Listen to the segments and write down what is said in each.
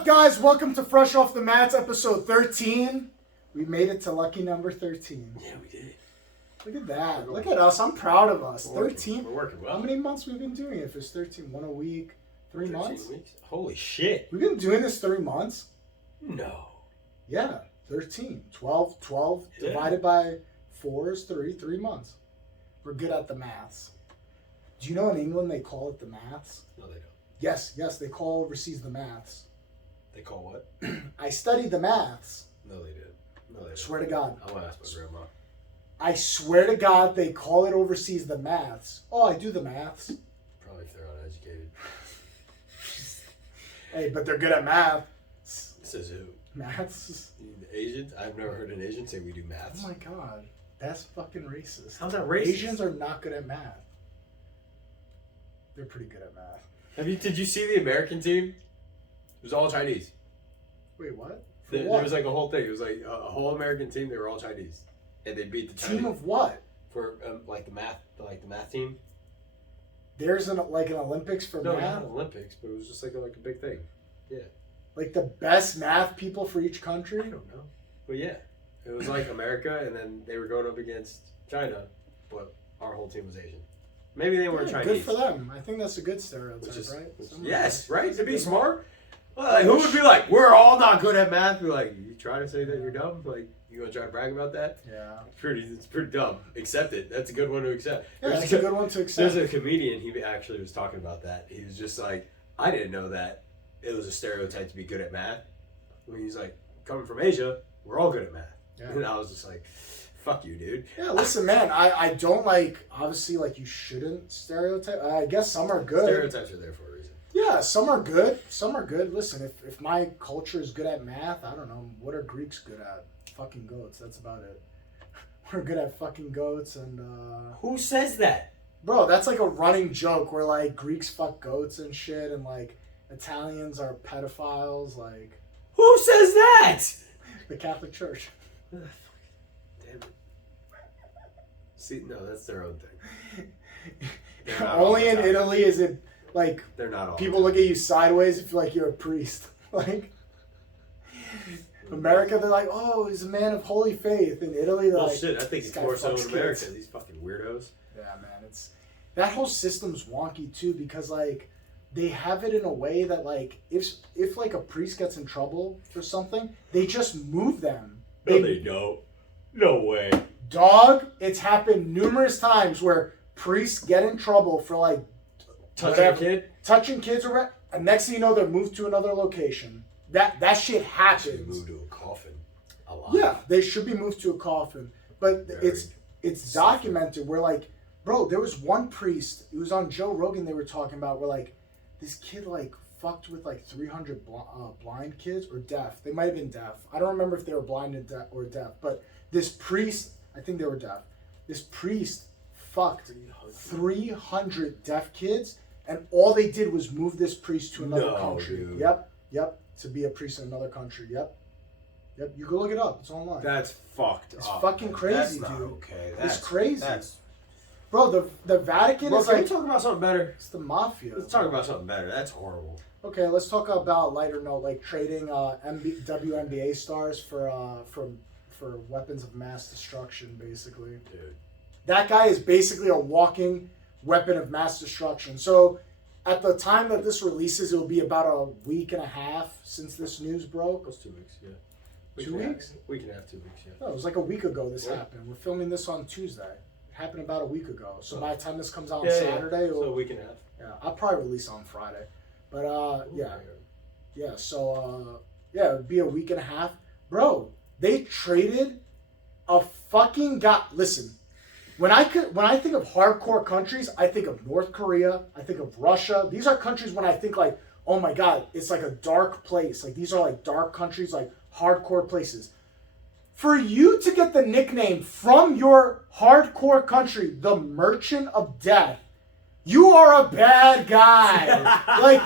up, guys? Welcome to Fresh Off the Mats, episode 13. We made it to lucky number 13. Yeah, we did. Look at that. Look at us. I'm proud of us. We're 13. We're working well. How many months we've been doing it? If it's 13, one a week, 3 months? Weeks? Holy shit. We've been doing this 3 months? No. Yeah, 13. 12 Yeah. divided by 4 is 3 months. We're good at the maths. Do you know in England they call it the maths? No, they don't. Yes, they call overseas the maths. They call what? I studied the maths. No, they did. No, they didn't. Swear to God. I want to ask my grandma. I swear to God, they call it overseas the maths. Oh, I do the maths. Probably if they're uneducated. Hey, but they're good at math. Says who? Maths? Asians? I've never heard an Asian say we do maths. Oh my God. That's fucking racist. How's that racist? Asians are not good at math. They're pretty good at math. Did you see the American team? It was all Chinese. Wait, what? There was like a whole thing. It was like a whole American team. They were all Chinese, and they beat the Chinese. Team of what? For like the math team. There's an Olympics for No, math? not Olympics, but it was just like a big thing. Yeah. Like the best math people for each country? I don't know. But yeah, it was like America, and then they were going up against China, but our whole team was Asian. Maybe they weren't Chinese. Good for them. I think that's a good stereotype, right? Yes, right? To be smart. Well, like, who would be like, we're all not good at math? Be like, you trying to say that you're dumb? Like, you gonna try to brag about that? Yeah. It's pretty dumb. Accept it. That's a good one to accept. Yeah, that's a good one to accept. There's a comedian, he actually was talking about that. He was just like, I didn't know that it was a stereotype to be good at math. When he's like, coming from Asia, we're all good at math. Yeah. And I was just like, fuck you, dude. Yeah, listen, man, I don't obviously, you shouldn't stereotype. I guess some are good. Stereotypes are there for a reason. Yeah, some are good. Some are good. Listen, if my culture is good at math, I don't know. What are Greeks good at? Fucking goats. That's about it. We're good at fucking goats and, Who says that? Bro, that's like a running joke where, Greeks fuck goats and shit and, Italians are pedophiles, Who says that? The Catholic Church. Damn it. See, no, that's their own thing. Only in Italy is it, they're not all people look at you sideways if you're a priest. America, they're like, oh, he's a man of holy faith. In Italy, they're shit, I think it's more so in America. These fucking weirdos. Yeah, man, that whole system's wonky too because they have it in a way that if a priest gets in trouble for something, they just move them. No, they don't. No way. Dog, it's happened numerous times where priests get in trouble for touching kids or what, and next thing you know, they're moved to another location. That shit happens. Moved to a coffin. A lot. Yeah, they should be moved to a coffin. But it's documented where bro, there was one priest. It was on Joe Rogan. They were talking about where this kid fucked with 300 blind kids or deaf. They might have been deaf. I don't remember if they were blind or deaf. But this priest, I think they were deaf. This priest fucked 300 deaf kids, and all they did was move this priest to another country. Dude. Yep. To be a priest in another country. Yep. You go look it up. It's online. That's fucked It's up. fucking crazy, that's dude. Not okay. It's crazy. That's... Bro, the Vatican is can we talk about something better? It's the mafia. Let's talk about something better. That's horrible. Okay, let's talk about a lighter note, trading WNBA stars for weapons of mass destruction, basically. Dude. That guy is basically a walking weapon of mass destruction. So, at the time that this releases, it will be about a week and a half since this news broke. It was 2 weeks, yeah. 2 weeks? Week and a half, 2 weeks, yeah. No, it was a week ago this happened. We're filming this on Tuesday. It happened about a week ago. So by the time this comes out on Saturday... So a week and a half. Yeah, I'll probably release on Friday. But, Yeah, so, it would be a week and a half. Bro, they traded a fucking guy... Listen... When I think of hardcore countries, I think of North Korea, I think of Russia. These are countries when I think oh my God, it's like a dark place. These are dark countries, hardcore places. For you to get the nickname from your hardcore country, the Merchant of Death, you are a bad guy.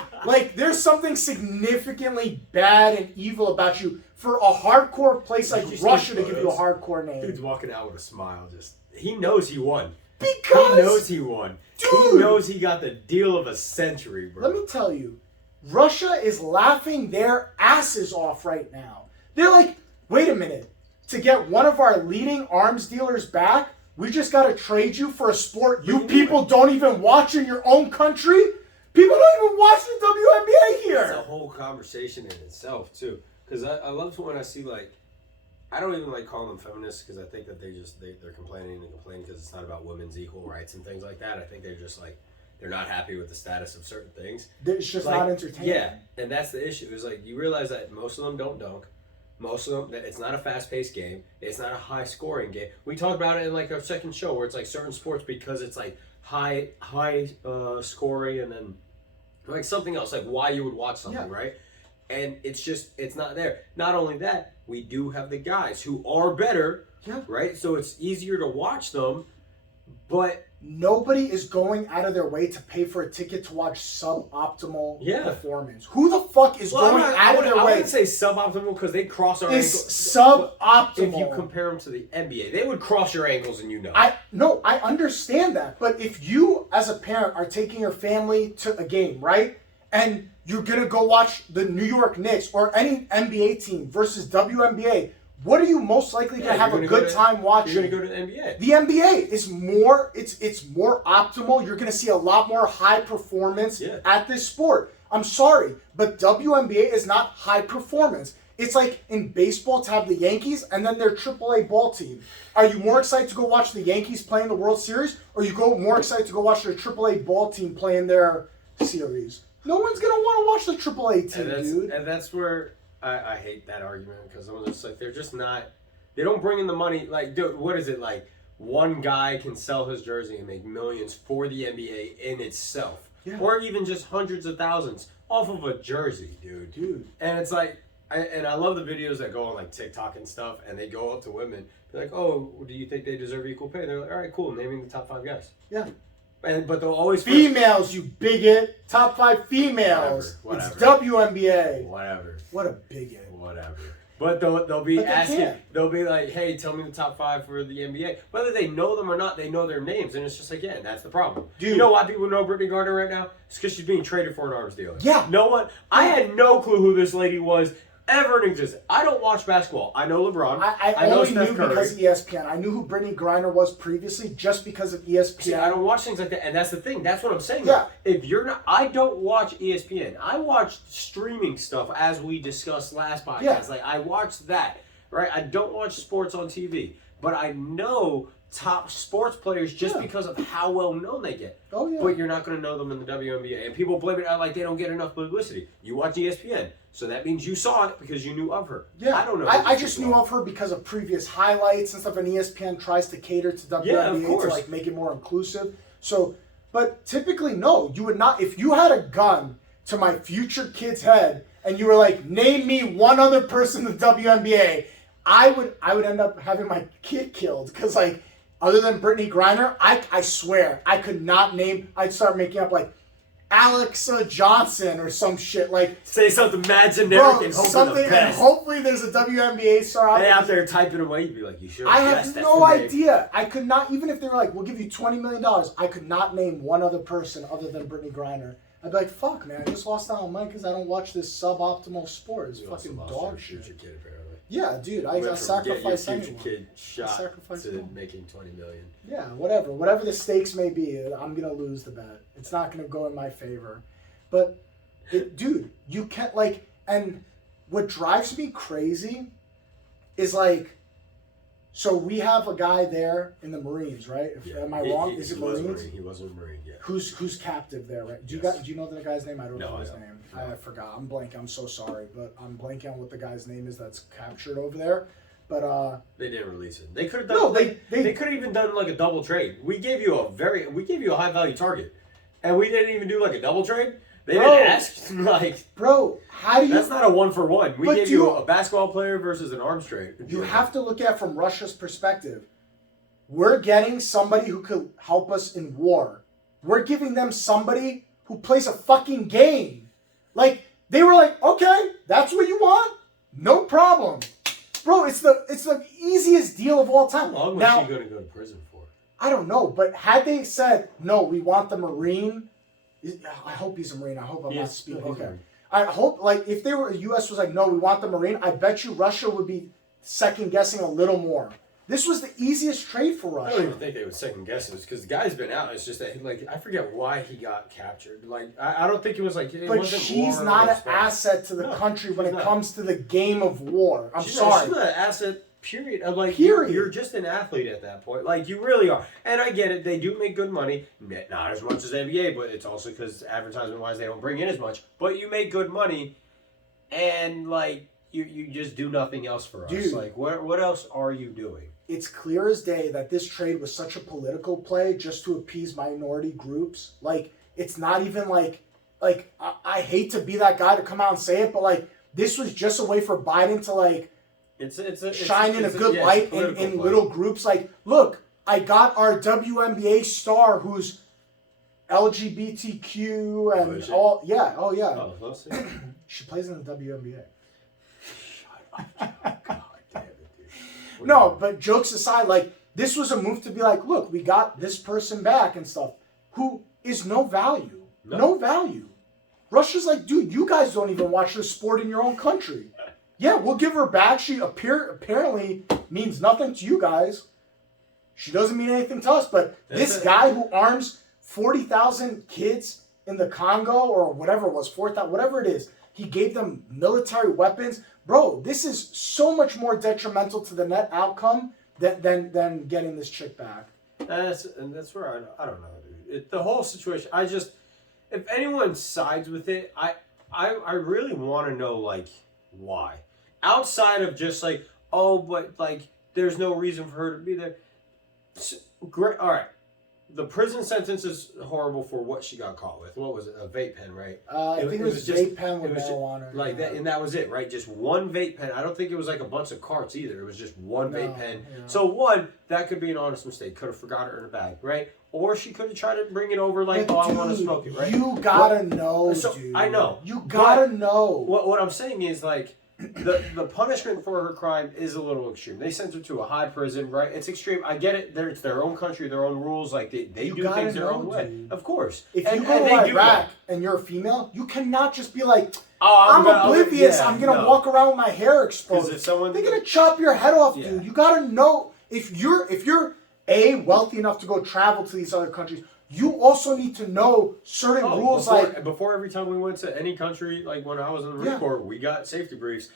There's something significantly bad and evil about you for a hardcore place like Russia to give you a hardcore name. Dude's walking out with a smile, he knows he won. Because he knows he won. Dude, he knows he got the deal of a century, bro. Let me tell you, Russia is laughing their asses off right now. They're like, wait a minute. To get one of our leading arms dealers back, we just got to trade you for a sport you people don't even watch in your own country? People don't even watch the WNBA here. It's a whole conversation in itself, too. Because I love when I see, like, I don't even like calling them feminists because I think that they're complaining because it's not about women's equal rights and things like that. I think they're just like, they're not happy with the status of certain things. It's just like, not entertaining. Yeah, and that's the issue. It's like, you realize that most of them don't dunk. Most of them, that it's not a fast-paced game. It's not a high-scoring game. We talked about it in like our second show where it's like certain sports because it's like high scoring and then like something else, like why you would watch something, right? And it's not there. Not only that, we do have the guys who are better, right? So it's easier to watch them, but nobody is going out of their way to pay for a ticket to watch suboptimal performance. Who the fuck is going out of their way? I wouldn't say suboptimal because they cross our ankles. It's suboptimal. If you compare them to the NBA, they would cross your ankles and you know. I understand that. But if you, as a parent, are taking your family to a game, right? And you're going to go watch the New York Knicks or any NBA team versus WNBA, what are you most likely going to have a good time watching? You're going to go to the NBA. The NBA is more, it's more optimal. You're going to see a lot more high performance at this sport. I'm sorry, but WNBA is not high performance. It's like in baseball to have the Yankees and then their AAA ball team. Are you more excited to go watch the Yankees play in the World Series, or you go more excited to go watch their AAA ball team play in their series? No one's going to want to watch the AAA team, dude. And that's where I hate that argument because I'm just like, they're just not, they don't bring in the money. Like, dude, what is it? Like, one guy can sell his jersey and make millions for the NBA in itself. Yeah. Or even just hundreds of thousands off of a jersey, dude. And it's like, I love the videos that go on like TikTok and stuff, and they go up to women, be like, oh, do you think they deserve equal pay? They're like, all right, cool, naming the top 5 guys. Yeah. But they'll always females, you bigot. Top 5 females. Whatever. It's WNBA. Whatever. What a bigot. Whatever. But they'll be asking. They'll be like, "Hey, tell me the top 5 for the NBA." Whether they know them or not, they know their names, and it's just like, yeah, that's the problem. Dude, you know why people know Brittany Gardner right now? It's because she's being traded for an arms dealer. Yeah. No one. I had no clue who this lady was. Ever in existence. I don't watch basketball. I know LeBron. I know Steph Curry. Because of ESPN. I knew who Brittany Griner was previously just because of ESPN. See, I don't watch things like that, and that's the thing. That's what I'm saying. Yeah. If you're not, I don't watch ESPN. I watch streaming stuff as we discussed last podcast. Yeah. Like I watch that, right? I don't watch sports on TV, but I know top sports players just because of how well known they get. Oh yeah. But you're not going to know them in the WNBA, and people blame it like they don't get enough publicity. You watch ESPN. So that means you saw it because you knew of her. Yeah. I don't know. I just knew of her because of previous highlights and stuff, and ESPN tries to cater to WNBA to like make it more inclusive. So, but typically, no, you would not. If you had a gun to my future kid's head and you were like, name me one other person in the WNBA, I would end up having my kid killed because like, other than Brittany Griner, I swear, I could not name, I'd start making up like, Alexa Johnson or some shit like. Say something mad generic and hope for the best. And hopefully there's a WNBA star out there. Out there typing away, you'd be like, you sure? I have no idea. I could not, even if they were like, we'll give you $20 million, I could not name one other person other than Brittany Griner. I'd be like, fuck, man, I just lost out on money because I don't watch this suboptimal sport. It's fucking dog shit. Kid, apparently. Yeah, dude, I sacrifice anyone. Future kid shot to making $20 million. Yeah, whatever the stakes may be, I'm gonna lose the bet. It's not gonna go in my favor. But, dude, you can't like. And what drives me crazy is like. So we have a guy there in the Marines, right? Am I wrong? Is it Marines? He was a Marine. Yeah. Who's captive there, right? Do you know the guy's name? I don't know his name. No. I forgot. I'm blanking. I'm so sorry, but I'm blanking on what the guy's name is that's captured over there. But they didn't release it. They could have done. No, they could have even done like a double trade. We gave you a high value target, and we didn't even do like a double trade. They didn't ask. Like, bro, how do you? That's not a 1-for-1. We gave you a basketball player versus an arms trade. You have to look at it from Russia's perspective. We're getting somebody who could help us in war. We're giving them somebody who plays a fucking game. Like, they were like, okay, that's what you want? No problem. Bro, it's the easiest deal of all time. How long was she going to go to prison for? I don't know, but had they said, no, we want the Marine, I hope he's a Marine. I hope I'm not speaking. Okay. I hope, like, if the U.S. was like, no, we want the Marine, I bet you Russia would be second guessing a little more. This was the easiest trade for Russia. I don't even think they would second guess this because the guy's been out. It's just that, like, I forget why he got captured. Like, I don't think it was like. But she's not an asset to the country when it comes to the game of war. I'm sorry. She's not an asset. Period. I'm like, period. You're just an athlete at that point. Like, you really are. And I get it. They do make good money. Not as much as NBA, but it's also because advertisement-wise they don't bring in as much. But you make good money, and like you just do nothing else for us. Dude, like, what else are you doing? It's clear as day that this trade was such a political play just to appease minority groups. Like, it's not even like I hate to be that guy to come out and say it, but like this was just a way for Biden to like shine in a good light in little groups. Like, look, I got our WNBA star who's LGBTQ and all. Yeah, oh yeah. Oh, let's see. She plays in the WNBA. Shut up. God damn it, dude. No, but jokes aside, like, this was a move to be like, look, we got this person back and stuff who is no value. No value. Russia's like, dude, you guys don't even watch the sport in your own country. Yeah, we'll give her back. She apparently means nothing to you guys. She doesn't mean anything to us, but this guy who arms 40,000 kids in the Congo or whatever it was, 4,000, whatever it is, he gave them military weapons. Bro, this is so much more detrimental to the net outcome than getting this chick back. That's where I don't know, dude. The whole situation, if anyone sides with it, I really want to know, like, why. Outside of just like, oh, but like, there's no reason for her to be there. Great. All right. The prison sentence is horrible for what she got caught with. What was it? A vape pen, right? I think it was just vape pen with marijuana. Like that, and that was it, right? Just one vape pen. I don't think it was like a bunch of carts either. It was just one vape pen. Yeah. So that could be an honest mistake. Could have forgot it in a bag, right? Or she could have tried to bring it over like, I want to smoke it, right? You gotta know, dude. I know. You gotta know. What I'm saying is, like, the punishment for her crime is a little extreme. They sent her to a high prison, right? It's extreme. I get it. It's their own country, their own rules. Like, they do things their own way. Of course. If you go to Iraq and you're a female, you cannot just be like, I'm oblivious. I'm going to walk around with my hair exposed. They're going to chop your head off, dude. You got to know, if you're wealthy enough to go travel to these other countries, you also need to know certain rules. Before every time we went to any country, like when I was in the Marine Corps, we got safety briefs.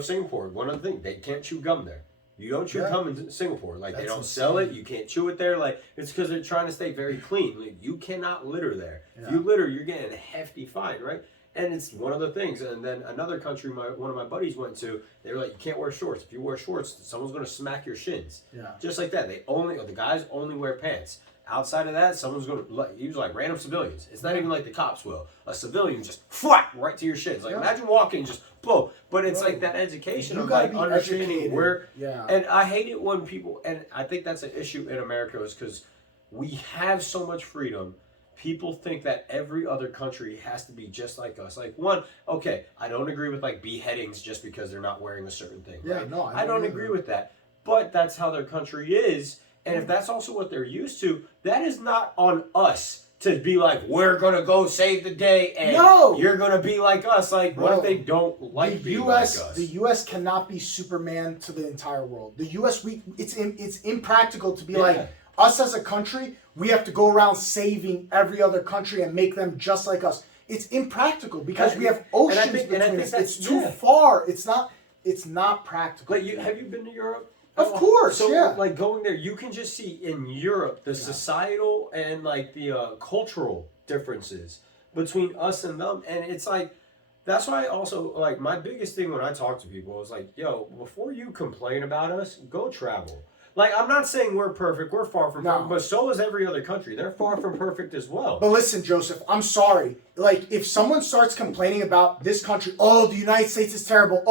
Singapore, one of the things, they can't chew gum there. You don't chew gum in Singapore. Like, they don't sell it. You can't chew it there. Like, it's because they're trying to stay very clean. Like, you cannot litter there. Yeah. If you litter, you're getting a hefty fine, right? And it's one of the things. And then another country one of my buddies went to, they were like, you can't wear shorts. If you wear shorts, someone's going to smack your shins. Yeah. Just like that. The guys only wear pants. Outside of that, someone's going to use like random civilians. It's not even like the cops will. A civilian just whack right to your shins. Like, imagine walking just boom. But it's like that education of like understanding where. Yeah. And I hate it when people, and I think that's an issue in America, is because we have so much freedom. People think that every other country has to be just like us. Like, I don't agree with like beheadings just because they're not wearing a certain thing. Yeah, right? No, I don't agree with that. But that's how their country is. And if that's also what they're used to, that is not on us to be like, we're going to go save the day and you're going to be like us. Like, what if they don't like being like us? The U.S. cannot be Superman to the entire world. The U.S., it's impractical to be like, us as a country, we have to go around saving every other country and make them just like us. It's impractical because we have oceans between us. It's too far. It's not practical. Like, have you been to Europe? Of course, like, going there, you can just see in Europe the societal and like the cultural differences between us and them, and it's like, that's why I also, like, my biggest thing when I talk to people is like, yo, before you complain about us, go travel. Like, I'm not saying we're perfect, we're far from perfect, but so is every other country. They're far from perfect as well. But listen, Joseph, I'm sorry. Like, if someone starts complaining about this country, the United States is terrible,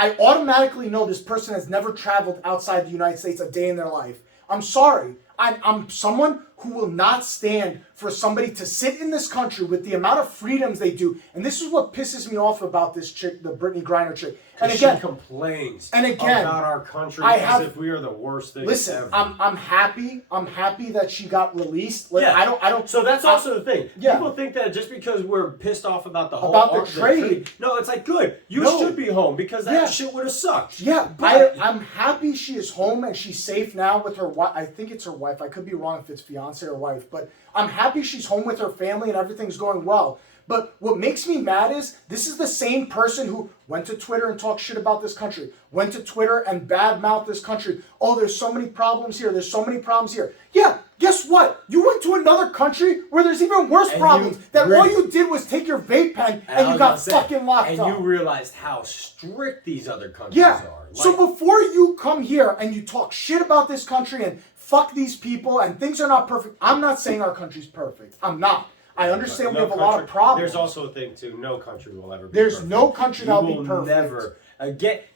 I automatically know this person has never traveled outside the United States a day in their life. I'm sorry. I'm someone who will not stand for somebody to sit in this country with the amount of freedoms they do. And this is what pisses me off about this chick, the Brittany Griner chick. And again, she complains about our country as if we are the worst thing ever. I'm happy. I'm happy that she got released. Like, yeah. I don't. So that's also the thing. Yeah. People think that just because we're pissed off about the whole the trade. No, it's like good. You should be home because that shit would have sucked. Yeah, but I'm happy she is home and she's safe now with her wife. I think it's her wife. I could be wrong if it's fiance or wife, but I'm happy she's home with her family and everything's going well. But what makes me mad is this is the same person who went to Twitter and talked shit about this country, went to Twitter and badmouthed this country. Oh, there's so many problems here. There's so many problems here. Yeah, guess what? You went to another country where there's even worse problems. All you did was take your vape pen and you got fucking locked up. And you realized how strict these other countries are. So before you come here and you talk shit about this country and fuck these people and things are not perfect, I'm not saying our country's perfect. I'm not. I understand we have a lot of problems. There's also a thing too. No country will ever be There's perfect. no country that'll be perfect. Never.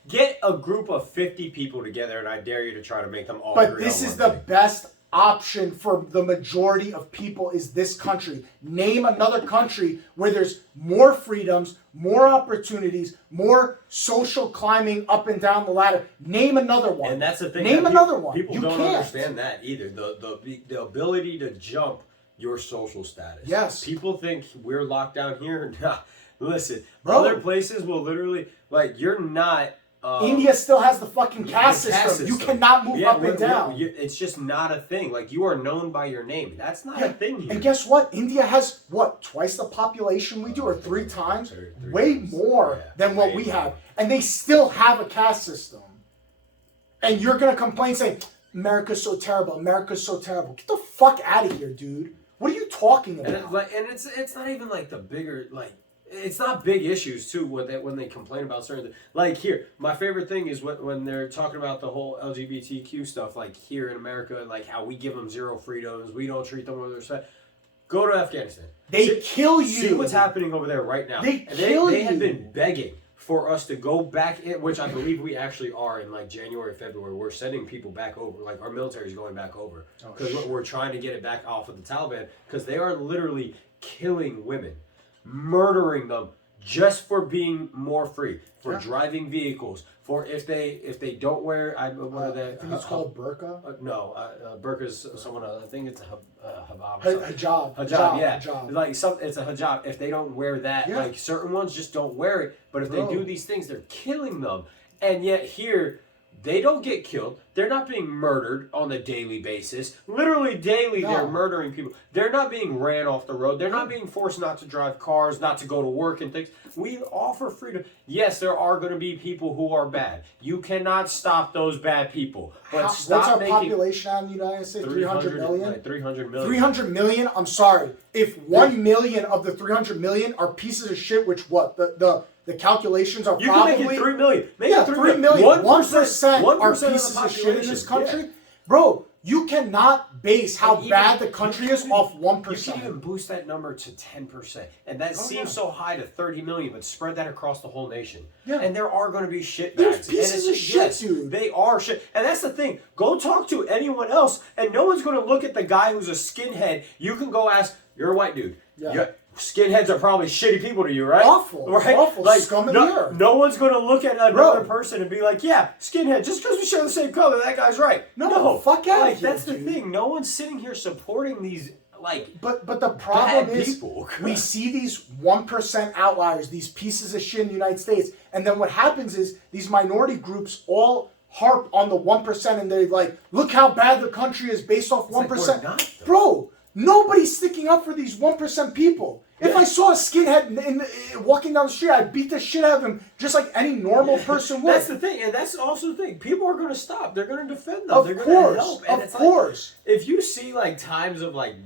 Get a group of 50 people together, and I dare you to try to make them all. But this is the best option for the majority of people. Is this country? Name another country where there's more freedoms, more opportunities, more social climbing up and down the ladder. Name another one. And that's the thing. Name another one. People don't understand that either. The ability to jump your social status. Yes. People think we're locked down here. Nah. Listen, bro, other places will literally, like, you're not... India still has the fucking caste system. You cannot move up and down. It's just not a thing. Like, you are known by your name. That's not a thing here. And guess what? India has, twice the population we do, or 3 times? Way more than what we have. And they still have a caste system. And you're going to complain saying, America's so terrible. America's so terrible. Get the fuck out of here, dude. What are you talking about? And it's not even like the bigger, like, it's not big issues too when they complain about certain things. Like here, my favorite thing is when they're talking about the whole LGBTQ stuff, like here in America, and like how we give them zero freedoms, we don't treat them with respect. Go to Afghanistan. They kill you. See what's happening over there right now. They have been begging for us to go back in, which I believe we actually are in like January, February. We're sending people back over. Like our military is going back over because we're trying to get it back off of the Taliban because they are literally killing women, murdering them just for being more free, for driving vehicles, for if they don't wear I think it's called burqa. No, burqa's someone. I think it's a hijab. Hijab, yeah. Hijab. Like it's a hijab. If they don't wear that, like certain ones just don't wear it. But if they do these things, they're killing them. And yet here, they don't get killed. They're not being murdered on a daily basis. Literally daily, they're murdering people. They're not being ran off the road. They're not being forced not to drive cars, not to go to work and things. We offer freedom. Yes, there are going to be people who are bad. You cannot stop those bad people. But what's our population now in the United States? 300 million? Like 300 million. 300 million? I'm sorry. If 1 million of the 300 million are pieces of shit, which the calculations are probably... You can make it 3 million. Make it 3 million. 1% are 1% pieces of shit in this country. Bro, you cannot base how bad the country is off 1%. You can even boost that number to 10%. And that seems so high to 30 million, but spread that across the whole nation. Yeah. And there are going to be shitbags. There's pieces of shit, dude. They are shit. And that's the thing. Go talk to anyone else, and no one's going to look at the guy who's a skinhead. You can go ask, you're a white dude. Yeah. Skinheads are probably shitty people to you, right? Awful. Right? Awful. Like, scum of the earth. No one's going to look at another person and be like, yeah, skinhead, just because we share the same color, that guy's right. No, fuck out of here, that's the thing. No one's sitting here supporting these, like, But the problem is, people. we see these 1% outliers, these pieces of shit in the United States, and then what happens is these minority groups all harp on the 1%, and they're like, look how bad the country is based off 1%. Like Bro, nobody's sticking up for these 1% people. If I saw a skinhead walking down the street, I'd beat the shit out of him just like any normal person would. That's the thing, and that's also the thing. People are going to stop. They're going to defend them. They're going to help. And of course. Like, if you see like times of like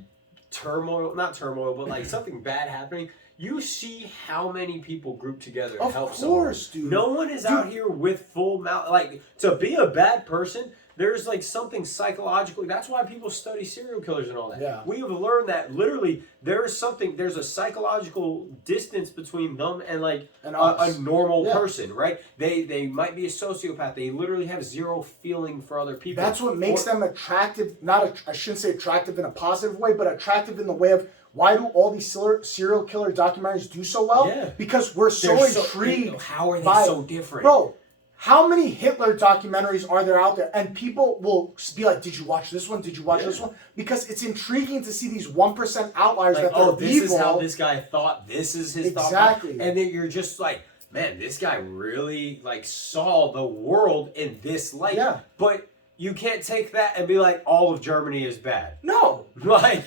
turmoil, not turmoil, but like something bad happening, you see how many people group together and help someone. Of course, dude. No one is out here with full mouth. Like, to be a bad person, there's like something psychologically. That's why people study serial killers and all that. Yeah. We have learned that literally there's a psychological distance between them and like a normal person, right? They might be a sociopath. They literally have zero feeling for other people. That's what makes them attractive. I shouldn't say attractive in a positive way, but attractive in the way of why do all these serial killer documentaries do so well? Yeah. Because we're so intrigued. How are they so different? Bro, how many Hitler documentaries are there out there? And people will be like, did you watch this one? Did you watch this one? Because it's intriguing to see these 1% outliers like, that this is how this guy thought. This is his thought. Exactly. And then you're just like, man, this guy really like saw the world in this light. Yeah. But you can't take that and be like, all of Germany is bad. No. Like,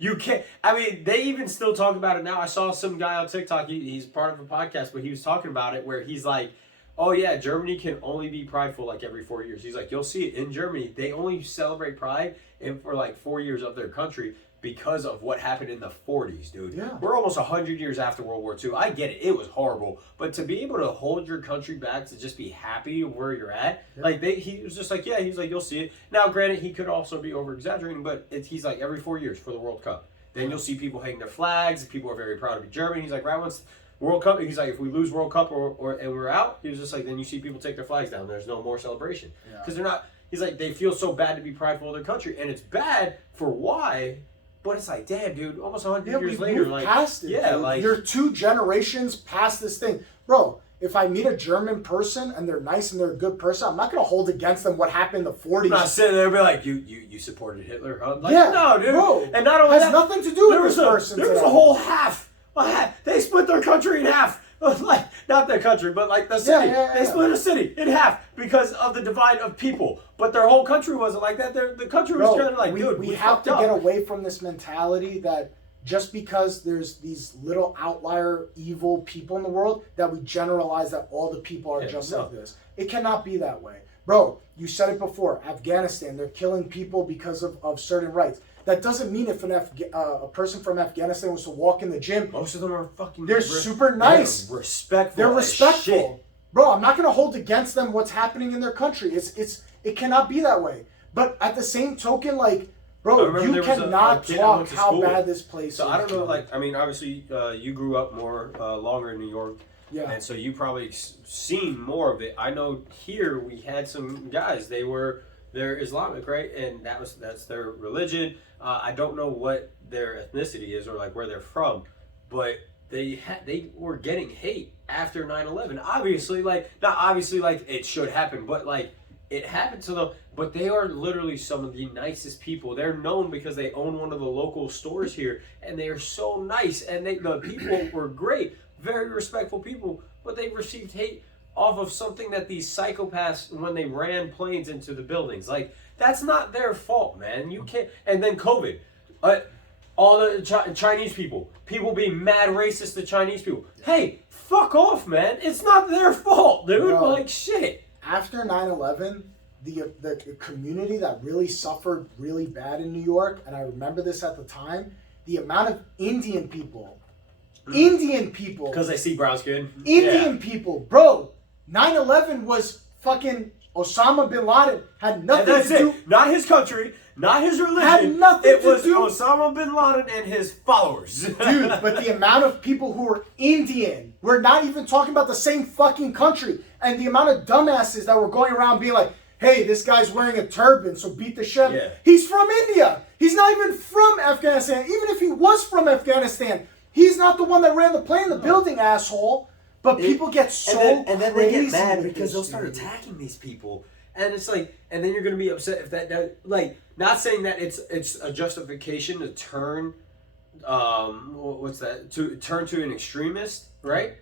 you can't. I mean, they even still talk about it now. I saw some guy on TikTok. He's part of a podcast, but he was talking about it where he's like, oh yeah, Germany can only be prideful like every 4 years. He's like, you'll see it in Germany. They only celebrate pride for like 4 years of their country because of what happened in the 40s, dude. Yeah. We're almost 100 years after World War II. I get it. It was horrible. But to be able to hold your country back to just be happy where you're at, like he was just like, yeah, he's like, you'll see it. Now, granted, he could also be over-exaggerating, but he's like every 4 years for the World Cup. Then you'll see people hang their flags. People are very proud to be German. He's like, right once World Cup, he's like, if we lose World Cup and we're out, he was just like, then you see people take their flags down. There's no more celebration. Because they're not, he's like, they feel so bad to be prideful of their country. And it's bad for why, but it's like, damn, dude, almost 100 years later. Like, past it, yeah, dude. like. You're 2 generations past this thing. Bro, if I meet a German person and they're nice and they're a good person, I'm not going to hold against them what happened in the 40s. I'm not sitting there and be like, you supported Hitler, huh? Like, yeah, no, dude. Bro, and not only has nothing to do with this person. There was a whole half. They split their country in half. Like, not their country, but like the city. They split a city in half because of the divide of people. But their whole country wasn't like that. The country was kind of like, dude, we have to get away from this mentality that just because there's these little outlier evil people in the world that we generalize that all the people are like this. It cannot be that way. Bro, you said it before. Afghanistan, they're killing people because of certain rights. That doesn't mean if a person from Afghanistan was to walk in the gym. Most of them are fucking. They're super nice. They're respectful. They're respectful, bro. I'm not gonna hold against them what's happening in their country. It cannot be that way. But at the same token, like, bro, you cannot talk how bad this place is. So I don't know. Like, I mean, obviously, you grew up more longer in New York. Yeah. And so you probably seen more of it. I know here we had some guys. They're Islamic, right? And that's their religion. I don't know what their ethnicity is or like where they're from, but they were getting hate after 9/11. Obviously, like not obviously like it should happen, but like it happened to them. But they are literally some of the nicest people. They're known because they own one of the local stores here, and they are so nice. And the people were great, very respectful people, but they received hate off of something that these psychopaths, when they ran planes into the buildings, like that's not their fault, man. You can't. And then COVID, all the Chinese people being mad racist to Chinese people. Hey, fuck off, man. It's not their fault, dude. Bro, like shit. After 9/11, the community that really suffered really bad in New York, and I remember this at the time, the amount of Indian people, Because they see brown skin. Indian people, bro. 9/11 was fucking Osama bin Laden. Had nothing to do. Not his country, not his religion. Had nothing it to was do. Osama bin Laden and his followers. Dude, but the amount of people who were Indian, we're not even talking about the same fucking country. And the amount of dumbasses that were going around being like, hey, this guy's wearing a turban, so beat the shit. Yeah. He's from India. He's not even from Afghanistan. Even if he was from Afghanistan, he's not the one that ran the plane, the building, asshole. But people get so and then crazy they get mad because this, they'll start attacking these people, and it's like, and then you're gonna be upset if that like, not saying that it's a justification to turn, to turn to an extremist, right?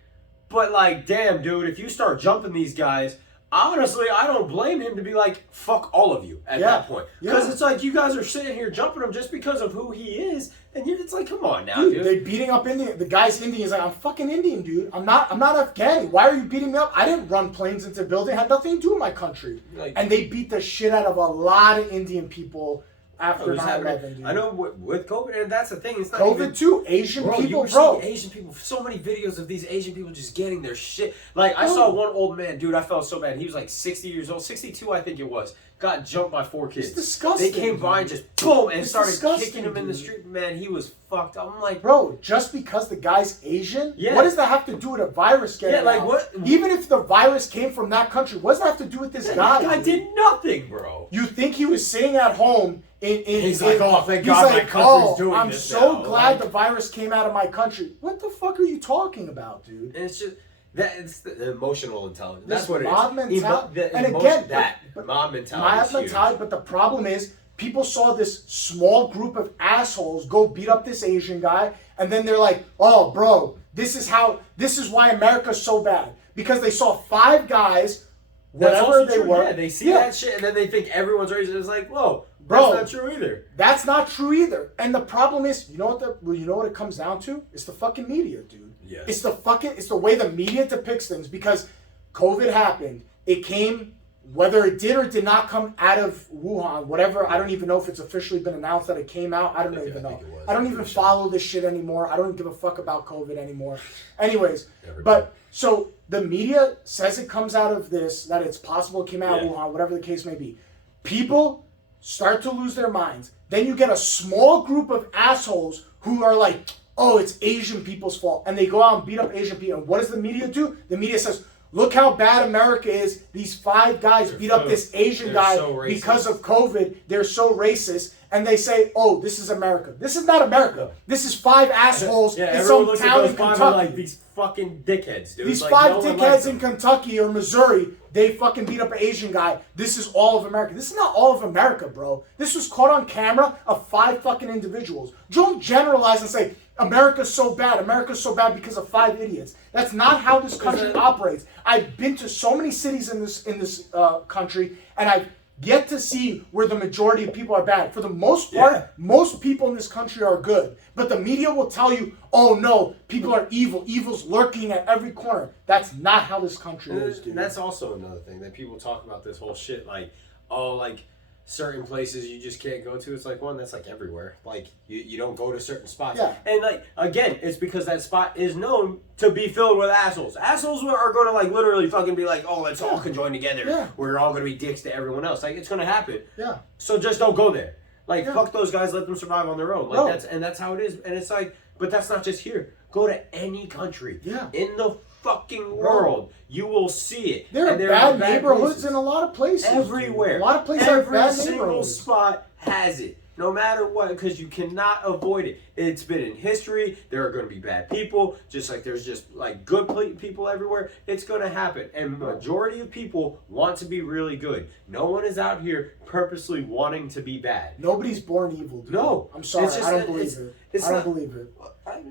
But like, damn, dude, if you start jumping these guys, honestly, I don't blame him to be like, fuck all of you at that point. Because it's like, you guys are sitting here jumping him just because of who he is. And it's like, come on now, dude. They're beating up Indian. The guy's Indian. He's like, I'm fucking Indian, dude. I'm not Afghani. Why are you beating me up? I didn't run planes into a building. It had nothing to do with my country. Like, and they beat the shit out of a lot of Indian people after It was 9/11, happening. dude. I know with COVID, and that's the thing. It's not COVID even, too. Asian bro, people, you were bro. seeing Asian people. So many videos of these Asian people just getting their shit. Like I saw one old man, dude. I felt so bad. He was like 60 years old, 62, I think it was. Got jumped by 4 kids. It's disgusting. They came by and just boom and It's started disgusting, kicking him in the dude. street. Man, he was fucked up. I'm like, Bro, just because the guy's Asian, Yeah. what does that have to do with a virus getting Yeah, like, out? what- Even if the virus came from that country, what does that have to do with this guy? that guy dude? did nothing, bro. You think he was sitting at home He's like, oh, thank God my country's oh, doing I'm this so now." glad Like- the virus came out of my country. What the fuck are you talking about, dude? And it's just that it's the emotional intelligence. That's This what it is. mob mentality. And emotion- again, that but mob mentality. mob is huge. mentality, but the problem is people saw this small group of assholes go beat up this Asian guy, and then they're like, oh, bro, this is why America's so bad. Because they saw 5 guys, That's whatever also they true. were. Yeah, they see that shit and then they think everyone's racist. It's like, whoa, Bro, that's not true either. That's not true either. And the problem is, you know what it comes down to? It's the fucking media, dude. Yes. It's the way the media depicts things, because COVID happened. It came, whether it did or did not come out of Wuhan, whatever. I don't even know if it's officially been announced that it came out. I don't even know. it was. I don't I'm even pretty sure. follow this shit anymore. I don't give a fuck about COVID anymore. Anyways, Everybody. but so the media says it comes out of this, that it's possible it came out of Yeah. Wuhan, whatever the case may be. People start to lose their minds. Then you get a small group of assholes who are like, oh, it's Asian people's fault. And they go out and beat up Asian people. And what does the media do? The media says, look how bad America is. These 5 guys beat up this Asian guy so racist. because of COVID. They're so racist. And they say, oh, this is America. This is not America. This is 5 assholes Yeah, in everyone some looks at town those in 5 and Kentucky. like these fucking dickheads, dude. These like, 5 no one dickheads likes in them. Kentucky or Missouri, they fucking beat up an Asian guy. This is all of America. This is not all of America, bro. This was caught on camera of 5 fucking individuals. Don't generalize and say, America's so bad. America's so bad because of 5 idiots. That's not how this country operates. I've been to so many cities in this country, and I've yet to see where the majority of people are bad. For the most part, Yeah. most people in this country are good. But the media will tell you, oh no, people are evil. Evil's lurking at every corner. That's not how this country is, dude. And that's also another thing that people talk about this whole shit, like, oh, like certain places you just can't go to. It's like, one, that's like everywhere. Like, you don't go to certain spots. Yeah. And like, again, it's because that spot is known to be filled with assholes. Assholes are going to like literally fucking be like, oh, let's all conjoin together. Yeah. We're all going to be dicks to everyone else. Like, it's going to happen. Yeah. So just don't go there. Like, Yeah. fuck those guys, let them survive on their own. Like, Bro. that's how it is. And it's like, but that's not just here. Go to any country. Yeah. In the fucking world. You will see it. There And are bad neighborhoods places. in a lot of places. Everywhere. A lot of places have Every bad single neighborhoods. spot has it. No matter what, because you cannot avoid it. It's been in history. There are going to be bad people, just like there's just like good people everywhere. It's going to happen. And majority of people want to be really good. No one is out here purposely wanting to be bad. Nobody's born evil, dude. No. I'm sorry. It's just I don't that believe it's- it. it's I don't not- believe it.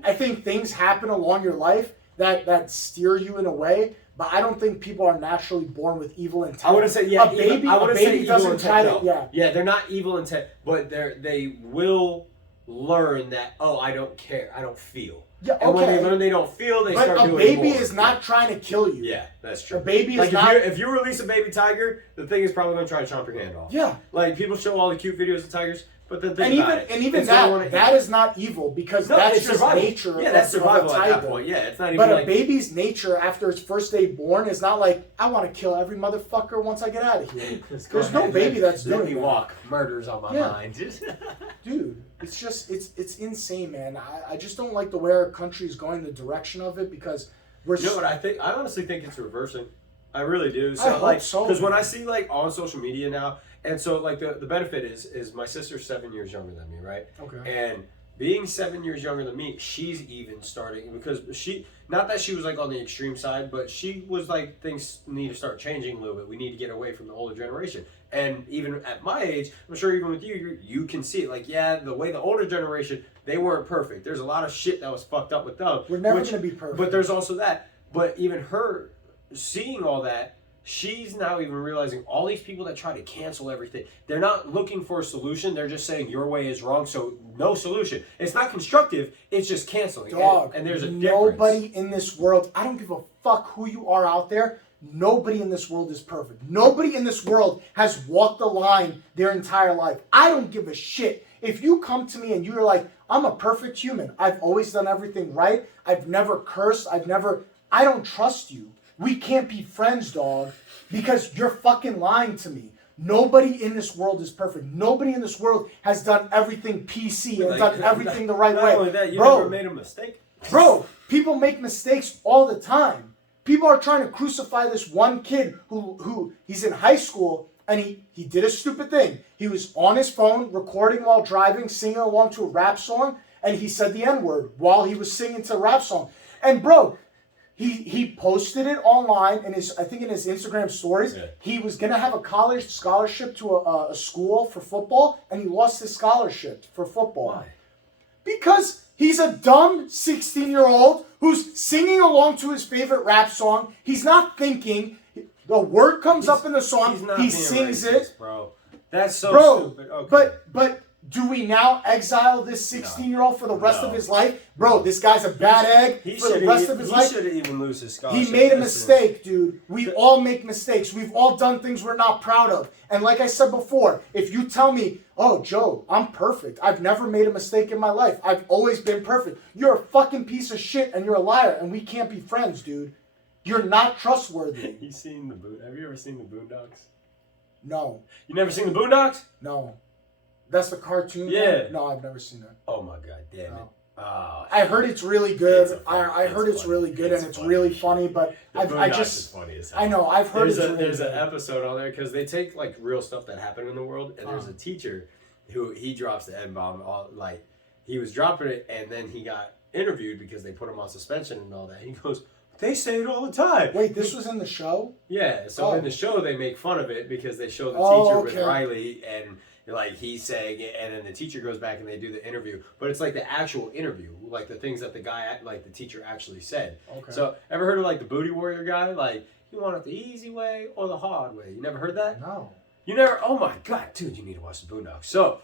I think things happen along your life that steer you in a way, but I don't think people are naturally born with evil intent. I wouldn't say yeah. A baby, I a wouldn't say baby evil doesn't try intent. to. No. Yeah. They're not evil intent, but they will learn that. Oh, I don't care. I don't feel. Yeah, And when they okay. learn they don't feel, they But start a doing baby more. is not trying to kill you. Yeah, that's true. A baby is like not. if you release a baby tiger, the thing is probably going to try to chomp your hand off. Yeah. Like people show all the cute videos of tigers, but then And even that is not evil, because no, that's it's just survival. nature. Yeah, that's of survival a at that tiger. point. Yeah, it's not even But like a baby's nature after its first day born is not like, I want to kill every motherfucker once I get out of here. There's no baby that's let doing me that. walk. Murders on my Yeah. mind. Dude, it's just, it's insane, man. I just don't like the way our country is going the direction of it, because we're You know what I think? I honestly think it's reversing. I really do. So I hope like, so, because when man. I see like on social media now, and so like the benefit is my sister's 7 years younger than me, right? Okay. And being 7 years younger than me, she's even starting, because she, not that she was like on the extreme side, but she was like, things need to start changing a little bit. We need to get away from the older generation. And even at my age, I'm sure even with you can see it. Like, yeah, the way the older generation, they weren't perfect. There's a lot of shit that was fucked up with them. We're never going to be perfect. But there's also that. But even her seeing all that, she's now even realizing all these people that try to cancel everything, they're not looking for a solution. They're just saying your way is wrong, so no solution. It's not constructive. It's just canceling. Dog, And there's a nobody difference. in this world, I don't give a fuck who you are out there, Nobody in this world is perfect. Nobody in this world has walked the line their entire life. I don't give a shit. If you come to me and you're like, I'm a perfect human. I've always done everything right. I've never cursed. I don't trust you. We can't be friends, dog, because you're fucking lying to me. Nobody in this world is perfect. Nobody in this world has done everything PC and done everything the right way. Not only that, you never made a mistake. Bro, people make mistakes all the time. People are trying to crucify this one kid who he's in high school and he did a stupid thing. He was on his phone recording while driving, singing along to a rap song, and he said the N-word while he was singing to a rap song. And bro, he posted it online in his Instagram stories. Yeah. He was gonna have a college scholarship to a school for football, and he lost his scholarship for football. Why? Because he's a dumb 16-year-old who's singing along to his favorite rap song. He's not thinking. The word comes up in the song. He sings racist, it. Bro. That's so stupid. Okay. But do we now exile this 16-year-old for the rest of his life? Bro, this guy's a bad egg for the rest of his life. He shouldn't even lose his scholarship. He made a mistake, dude. We all make mistakes. We've all done things we're not proud of. And like I said before, if you tell me, oh, Joe, I'm perfect. I've never made a mistake in my life. I've always been perfect. You're a fucking piece of shit and you're a liar and we can't be friends, dude. You're not trustworthy. Have you ever seen the Boondocks? No. You never seen the Boondocks? No. That's the cartoon? Yeah. One? No, I've never seen it. Oh my god, damn it. Oh, I heard it's really good. I heard it's really good and it's really funny, but I just is funny as hell. I know, I've heard there's an episode on there because they take like real stuff that happened in the world, and there's a teacher who he drops the N-bomb, like he was dropping it, and then he got interviewed because they put him on suspension and all that. He goes, they say it all the time. Wait, this was in the show? Yeah, so in the show they make fun of it because they show the teacher with Riley and like he's saying it, and then the teacher goes back and they do the interview, but it's like the actual interview, like the things that the teacher actually said. Okay. So ever heard of like the Booty Warrior guy? Like, you want it the easy way or the hard way? You never heard that? No. You never? Oh my god, dude, you need to watch the Boondocks. So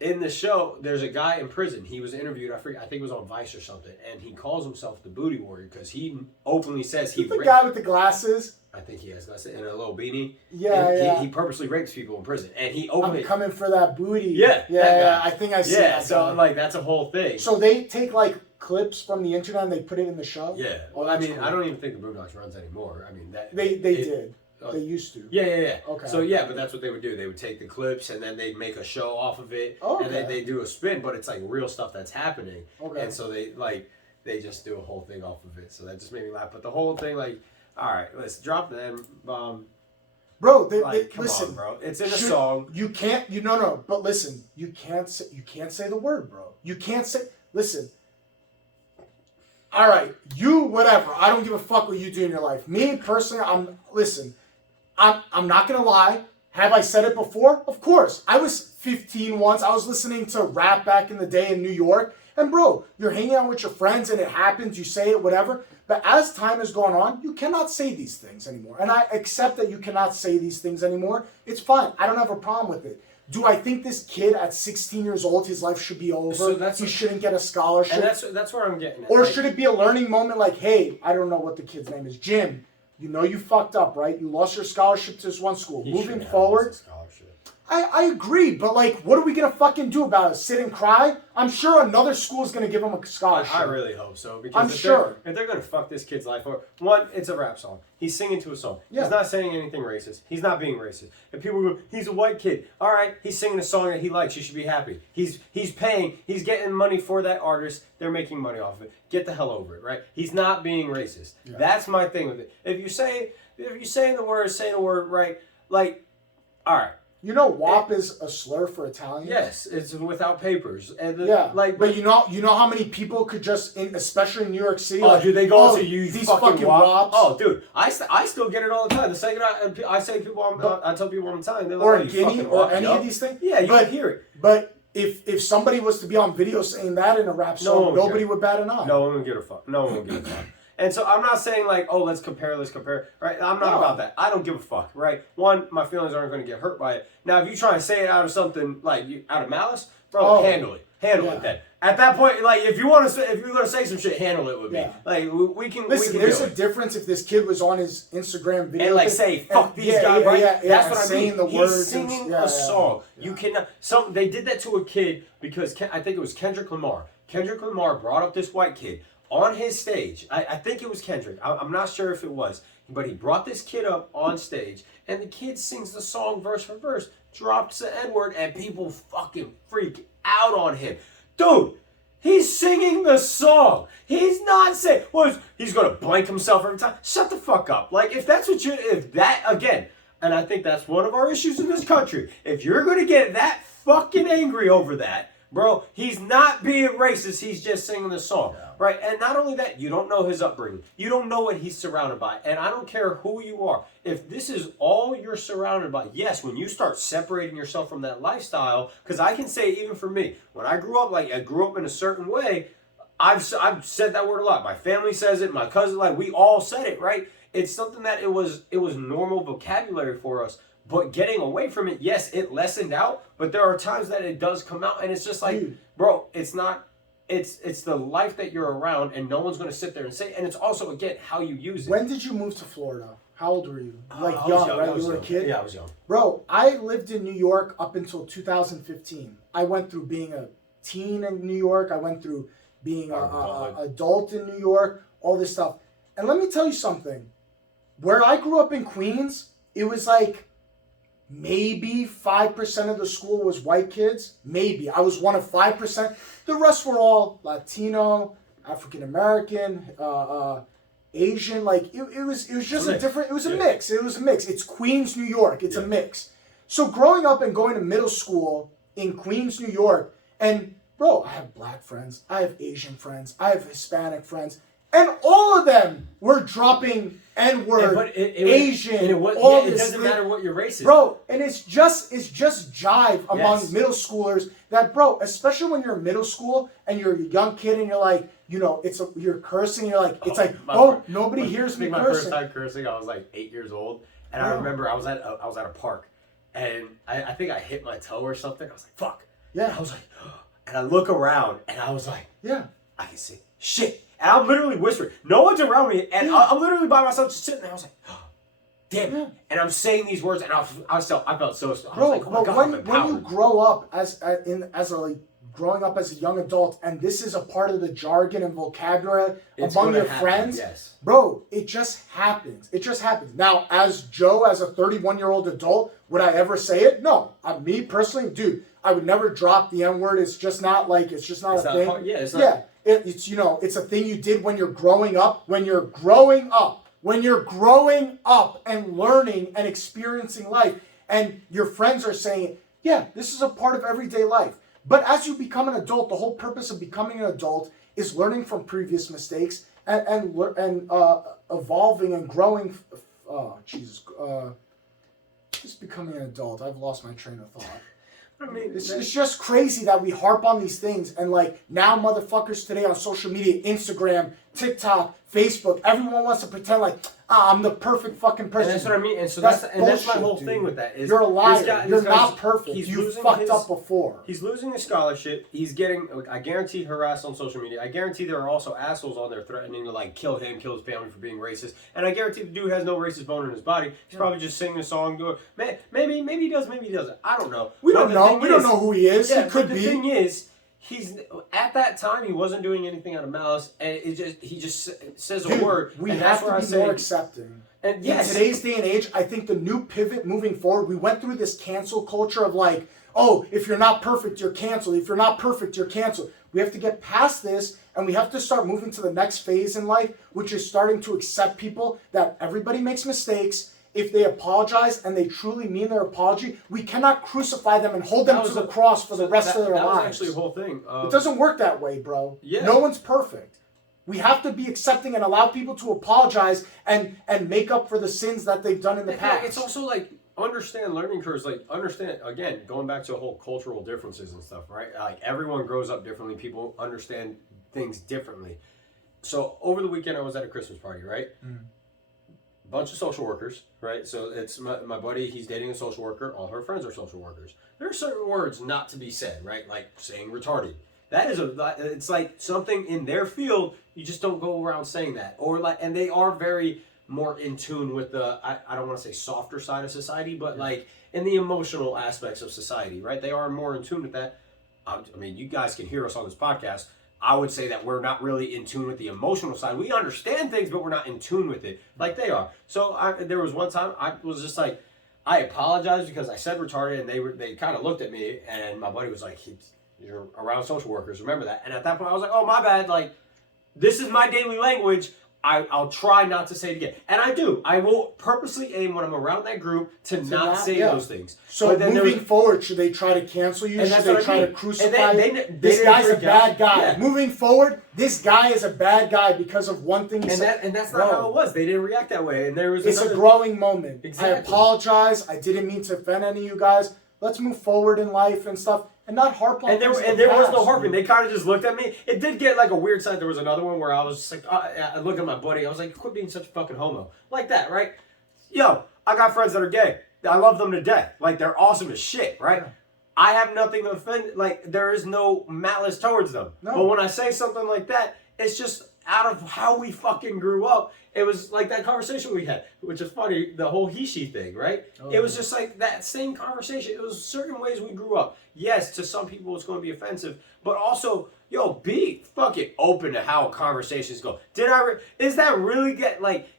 in the show, there's a guy in prison. He was interviewed. I think it was on Vice or something, and he calls himself the Booty Warrior because he openly says he. The guy with the glasses. I think he has glasses and a little beanie. Yeah, He purposely rapes people in prison, and he openly. I'm coming for that booty. Yeah. I think I see that. Yeah, so like that's a whole thing. So they take like clips from the internet and they put it in the show. Yeah. Well, I mean, cool. I don't even think the Boondocks runs anymore. I mean, they did. They used to. Yeah. Okay. So yeah, but that's what they would do. They would take the clips and then they'd make a show off of it, and then they do a spin, but it's like real stuff that's happening. Okay. And so they just do a whole thing off of it. So that just made me laugh. But the whole thing, like, all right, let's drop the N-bomb. Bro, come listen, on, bro. It's in a song. You can't. No. But listen, you can't say the word, bro. You can't say. Listen. All right, you whatever. I don't give a fuck what you do in your life. Me personally, I'm not gonna lie. Have I said it before? Of course. I was 15 once. I was listening to rap back in the day in New York. And bro, you're hanging out with your friends and it happens. You say it, whatever. But as time has gone on, you cannot say these things anymore. And I accept that you cannot say these things anymore. It's fine. I don't have a problem with it. Do I think this kid at 16 years old, his life should be over? So he shouldn't get a scholarship? And that's where I'm getting at. Or should it be a learning moment like, hey, I don't know what the kid's name is, Jim, you know you fucked up, right? You lost your scholarship to this one school. Moving forward, I agree, but like, what are we gonna fucking do about it? Sit and cry? I'm sure another school is gonna give him a scholarship. I really hope so, because I'm sure if they're gonna fuck this kid's life over, one, it's a rap song. He's singing to a song. Yeah. He's not saying anything racist. He's not being racist. If people go, he's a white kid. All right, he's singing a song that he likes. You should be happy. He's paying. He's getting money for that artist. They're making money off of it. Get the hell over it, right? He's not being racist. Yeah. That's my thing with it. If you're saying the word, say the word right. Like, all right. You know, WAP is a slur for Italians. Yes, it's without papers. And but you know how many people could just, especially in New York City. Oh, do they go to use these fucking WAPs? Oh, dude, I still get it all the time. The second I say people, I tell people I'm telling, they're like, or a guinea or any of these things. Yeah, you can hear it. But if somebody was to be on video saying that in a rap song, nobody would bat an eye. No one would give a fuck. No one would give a fuck. And so I'm not saying like, oh, let's compare, right? I'm not about that. I don't give a fuck, right? One, my feelings aren't going to get hurt by it. Now, if you try and say it out of something, like, out of malice, bro, handle it. Handle it then. At that point, like if you're gonna say some shit, handle it with me. Like we can. Listen, there's a difference if this kid was on his Instagram video and like say fuck these guys, right? That's what I mean. The words He's singing a song. You cannot. They did that to a kid because I think it was Kendrick Lamar. Kendrick Lamar brought up this white kid on his stage. I think it was Kendrick. I'm not sure if it was, but he brought this kid up on stage, and the kid sings the song verse for verse, drops the N-word, and people fucking freak out on him. Dude, he's singing the song. He's not saying, he's going to blank himself every time. Shut the fuck up. Like, if that, again, and I think that's one of our issues in this country. If you're going to get that fucking angry over that, bro, he's not being racist. He's just singing the song, right? And not only that, you don't know his upbringing. You don't know what he's surrounded by. And I don't care who you are. If this is all you're surrounded by, yes, when you start separating yourself from that lifestyle, because I can say even for me, when I grew up, I grew up in a certain way. I've said that word a lot. My family says it. My cousin, we all said it, right? It's something that it was normal vocabulary for us. But getting away from it, yes, it lessened out. But there are times that it does come out, and it's just like, bro, it's not. It's the life that you're around, and no one's going to sit there and say. And it's also, again, how you use it. When did you move to Florida? How old were you? Young, right? You were a kid? Yeah, I was young. Bro, I lived in New York up until 2015. I went through being a teen in New York. I went through being an adult in New York, all this stuff. And let me tell you something. Where I grew up in Queens, it was like maybe 5% of the school was white kids. Maybe. I was one of 5%. The rest were all Latino, African American, Asian. It was just a different. It was a mix. It was a mix. It's Queens, New York. It's a mix. So growing up and going to middle school in Queens, New York, and bro, I have black friends, I have Asian friends, I have Hispanic friends, and all of them were dropping N-word, Asian, and it doesn't matter what your race is. Bro, and it's just jive among middle schoolers that, bro, especially when you're in middle school and you're a young kid and you're like, you're cursing, you're like, nobody hears me cursing. My first time cursing, I was like 8 years old, and I remember I was at a park, and I think I hit my toe or something. I was like, fuck. Yeah. And I was like, and I look around, and I was like, yeah, I can see shit. And I'm literally whispering. No one's around me, and I'm literally by myself just sitting there. I was like, oh, damn. Yeah. And I'm saying these words, and I felt so. Bro, when you grow up growing up as a young adult, and this is a part of the jargon and vocabulary among your friends, bro, it just happens. It just happens. Now, as Joe, as a 31-year-old adult, would I ever say it? No. Me personally, dude, I would never drop the N-word. It's just not a thing. It's not. It's a thing you did when you're growing up. When you're growing up and learning and experiencing life, and your friends are saying, yeah, this is a part of everyday life. But as you become an adult, the whole purpose of becoming an adult is learning from previous mistakes and evolving and growing. Just becoming an adult. I've lost my train of thought. I mean, it's just crazy that we harp on these things, and now motherfuckers today on social media, Instagram, TikTok, Facebook, everyone wants to pretend like I'm the perfect fucking person. And that's what I mean. And so that's my whole thing with that. You're a liar. You're not perfect. You fucked up before. He's losing his scholarship. He's getting, I guarantee, harassed on social media. I guarantee there are also assholes on there threatening to kill him, kill his family for being racist. And I guarantee the dude has no racist bone in his body. He's probably just singing a song. Maybe he does. Maybe he doesn't. I don't know. We don't know. We don't know who he is. He could be. The thing is, he's at that time he wasn't doing anything out of malice, and he just says a word. We have to be more accepting. And in today's day and age, I think the new pivot moving forward, we went through this cancel culture of if you're not perfect, you're canceled. If you're not perfect, you're canceled. We have to get past this, and we have to start moving to the next phase in life, which is starting to accept people that everybody makes mistakes. If they apologize and they truly mean their apology, we cannot crucify them and hold them to the cross for the rest of their lives. That was actually the whole thing. It doesn't work that way, bro. Yeah. No one's perfect. We have to be accepting and allow people to apologize and make up for the sins that they've done in the past. It's also understand learning curves. Understand, again, going back to whole cultural differences and stuff, right? Everyone grows up differently. People understand things differently. So over the weekend, I was at a Christmas party, right? Mm. Bunch of social workers, right? So it's my buddy, he's dating a social worker. All her friends are social workers. There are certain words not to be said, right? Like saying retarded. that is it's like something in their field, you just don't go around saying that. Or like, and they are very more in tune with the, I don't want to say softer side of society, but like in the emotional aspects of society, right? They are more in tune with that. I mean, you guys can hear us on this podcast. I would say that we're not really in tune with the emotional side. We understand things, but we're not in tune with it like they are. So there was one time I was just like, I apologized because I said retarded, and they kind of looked at me, and my buddy was like, you're around social workers, remember that. And at that point, I was like, oh, my bad. Like, this is my daily language. I'll try not to say it again. And I do. I will purposely aim when I'm around that group to not say those things. So moving forward, should they try to cancel you? Should they try to crucify you? This guy's a bad guy. Yeah. Moving forward, this guy is a bad guy because of one thing he said. And that's not how it was. They didn't react that way. And it's a growing moment. Exactly. I apologize. I didn't mean to offend any of you guys. Let's move forward in life and stuff. And not harp on there was no harping. They kind of just looked at me. It did get like a weird side. There was another one where I was just like, I looked at my buddy. I was like, quit being such a fucking homo. Like that, right? Yo, I got friends that are gay. I love them to death. Like, they're awesome as shit, right? Yeah. I have nothing to offend. Like, there is no malice towards them. No. But when I say something like that, it's just out of how we fucking grew up. It was like that conversation we had, which is funny, the whole he-she thing, right? Oh, it was just like that same conversation. It was certain ways we grew up. Yes, to some people it's going to be offensive, but also, yo, be fucking open to how conversations go. Is that really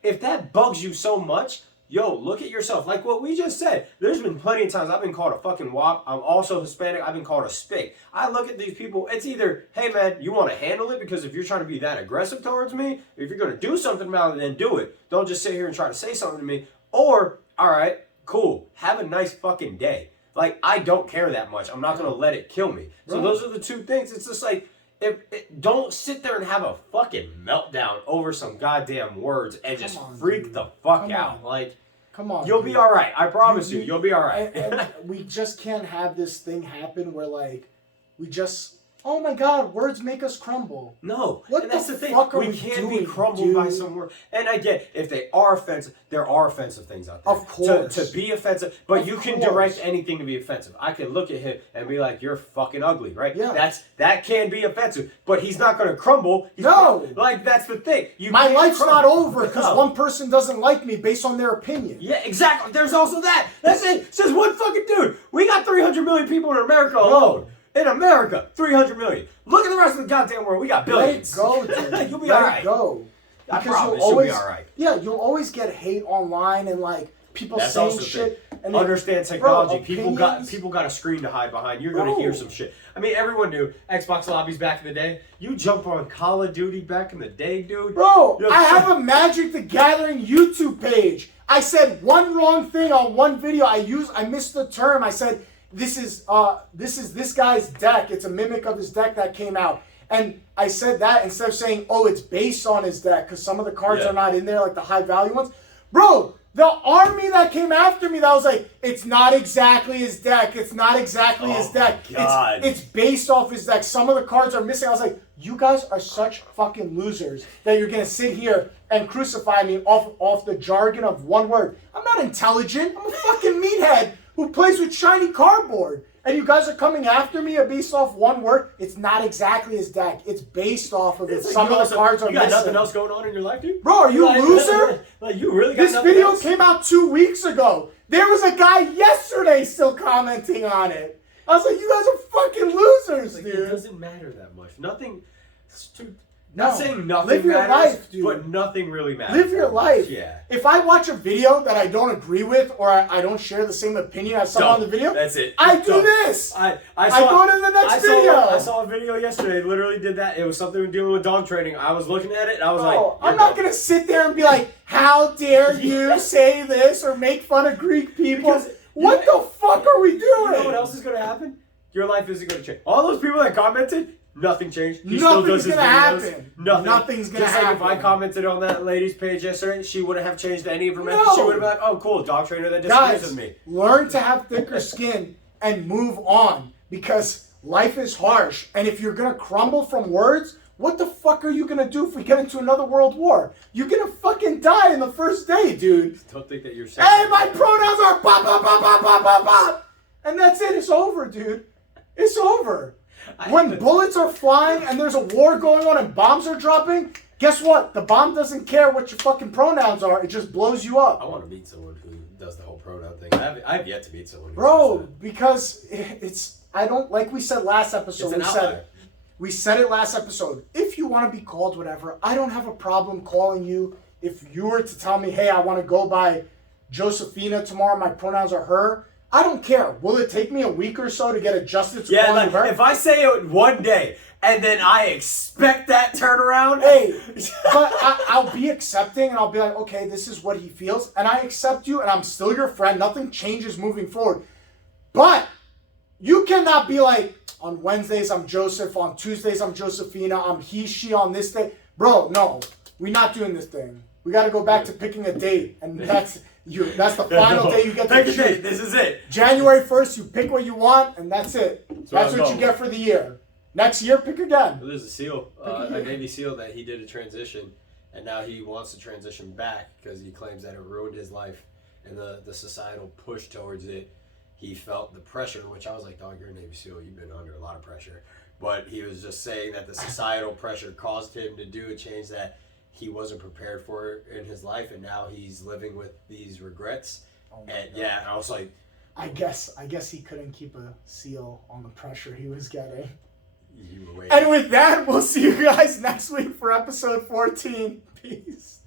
if that bugs you so much, yo, look at yourself. Like what we just said, there's been plenty of times I've been called a fucking wop. I'm also Hispanic. I've been called a spick. I look at these people. It's either, hey, man, you want to handle it? Because if you're trying to be that aggressive towards me, if you're going to do something about it, then do it. Don't just sit here and try to say something to me. Or, all right, cool. Have a nice fucking day. Like, I don't care that much. I'm not going to let it kill me. So those are the two things. It's just like, don't sit there and have a fucking meltdown over some goddamn words and just freak the fuck out. Like, come on, you'll be all right. I promise you, you'll be all right. And we just can't have this thing happen where we just, oh my God, words make us crumble. No, that's the thing. We can't be crumbled by some word. And I get, if they are offensive, there are offensive things out there. Of course. To be offensive, but you can direct anything to be offensive. I can look at him and be like, you're fucking ugly, right? Yeah. That can be offensive, but he's not going to crumble. That's the thing. My life's not over because one person doesn't like me based on their opinion. Yeah, exactly. There's also that. That's it. It's just one fucking dude. We got 300 million people in America alone. In America, 300 million. Look at the rest of the goddamn world. We got billions. Let it go, dude. You'll be all right. Let it go. I promise you'll be all right. Yeah, you'll always get hate online and people saying shit. And understand technology. People got a screen to hide behind. You're going to hear some shit. I mean, everyone knew Xbox lobbies back in the day. You jump on Call of Duty back in the day, dude. Bro, I have a Magic the Gathering YouTube page. I said one wrong thing on one video. I missed the term. I said, this is this guy's deck. It's a mimic of his deck that came out. And I said that instead of saying, oh, it's based on his deck, because some of the cards are not in there, like the high value ones. Bro, the army that came after me, that was like, it's not exactly his deck. It's not exactly his deck. It's based off his deck. Some of the cards are missing. I was like, you guys are such fucking losers that you're going to sit here and crucify me off the jargon of one word. I'm not intelligent. I'm a fucking meathead who plays with shiny cardboard. And you guys are coming after me based off one word. It's not exactly his deck. It's based off of it. Some of the cards are missing. You got nothing else going on in your life, dude? Bro, are you a loser? You really got this video came out 2 weeks ago. There was a guy yesterday still commenting on it. I was like, you guys are fucking losers, dude. It doesn't matter that much. Nothing... Not saying nothing live your matters, life, dude. But nothing really matters. Live your life. Yeah. If I watch a video that I don't agree with or I don't share the same opinion as someone on the video, that's it. I do this. I go to the next video. I saw a video yesterday. Literally did that. It was something dealing with dog training. I was looking at it and I was like, I'm not going to sit there and be like, how dare you say this or make fun of Greek people. What the fuck are we doing? You know what else is going to happen? Your life isn't going to change. All those people that commented, nothing changed. He still does his videos. Happen. Nothing's gonna happen. Like if I commented on that lady's page yesterday, she wouldn't have changed any of her methods. She would have been like, oh, cool, dog trainer that disagrees with me. Learn to have thicker skin and move on because life is harsh. And if you're going to crumble from words, what the fuck are you going to do if we get into another world war? You're going to fucking die in the first day, dude. Don't think that you're saying hey, my pronouns are bop, bop, bop, bop, bop, bop, bop. And that's it. It's over, dude. It's over. When bullets are flying and there's a war going on and bombs are dropping, guess what? The bomb doesn't care what your fucking pronouns are. It just blows you up. I want to meet someone who does the whole pronoun thing. I have yet to meet someone who Bro, does that. because I don't, like we said last episode, It's we said it last episode. If you want to be called whatever, I don't have a problem calling you. If you were to tell me, hey, I want to go by Josephina tomorrow, my pronouns are her, I don't care. Will it take me a week or so to get adjusted to calling her? If I say it one day and then I expect that turnaround, hey, but I'll be accepting and I'll be like, okay, this is what he feels, and I accept you, and I'm still your friend. Nothing changes moving forward. But you cannot be like, on Wednesdays I'm Joseph, on Tuesdays I'm Josephina, I'm he, she on this day. Bro, no, we're not doing this thing. We got to go back to picking a date, and that's the final day you get to pick a choose. date. This is it. January 1st, you pick what you want, and that's it. That's what going you get for the year. Next year, pick again. Well, there's a SEAL, a Navy SEAL, that he did a transition, and now he wants to transition back because he claims that it ruined his life, and the societal push towards it. He felt the pressure, which I was like, dog, you're a Navy SEAL. You've been under a lot of pressure. But he was just saying that the societal pressure caused him to do a change that he wasn't prepared for in his life, and now he's living with these regrets. And yeah, I was like, I guess he couldn't keep a seal on the pressure he was getting. You were waiting. And with that, we'll see you guys next week for episode 14. Peace.